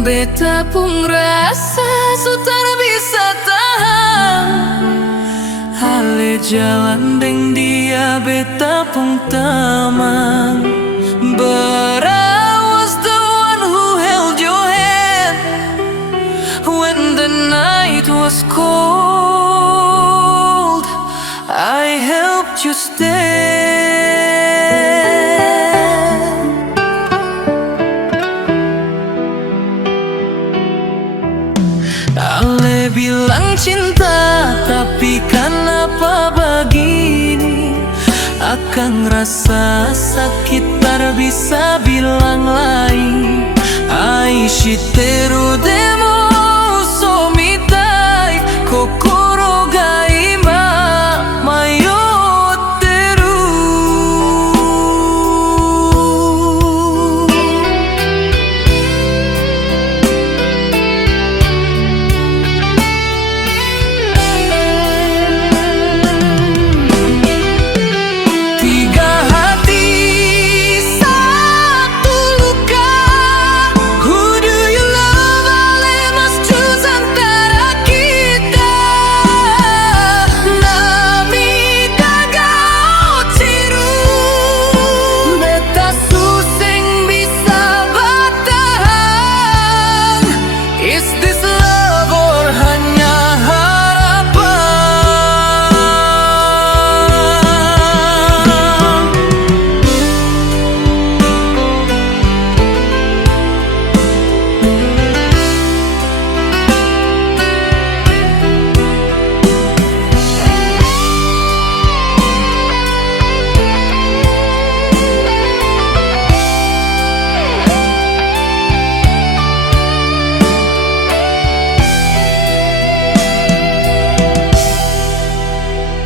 Beta pun rasa sutar bisa tahan hale jalan deng dia beta pun taman. But I was the one who held your hand when the night was cold. I helped you stand. Ale bilang cinta, tapi kenapa begini? Akan rasa sakit tak bisa bilang lain. Aishiteru demo somitai kokoro ga ima mayotteru. Tiga hati satu luka. Who do you love? Ale must choose antara kita. Namida ga ochiru, beta suseng bisa bertahan. Is this love or hanya harapan?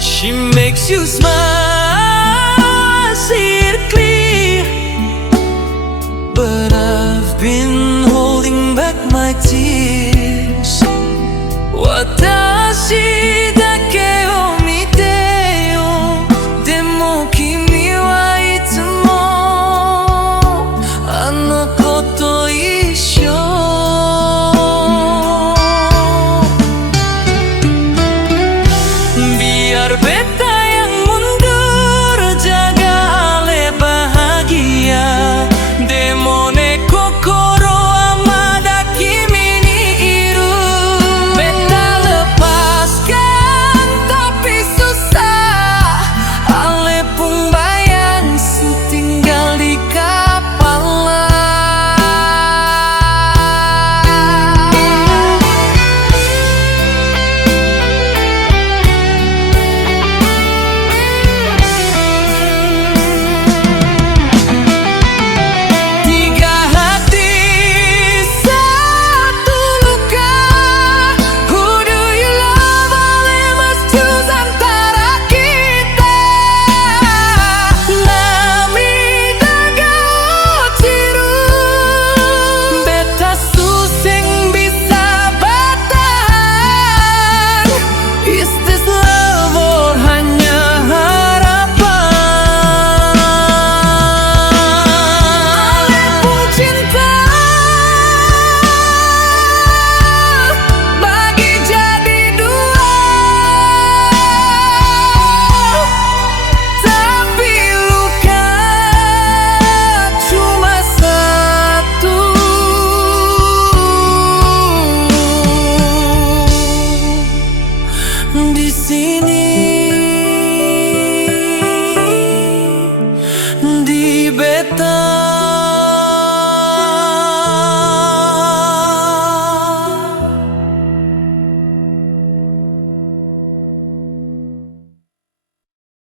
She makes you smile, I see it clear. But I've been holding back my tears.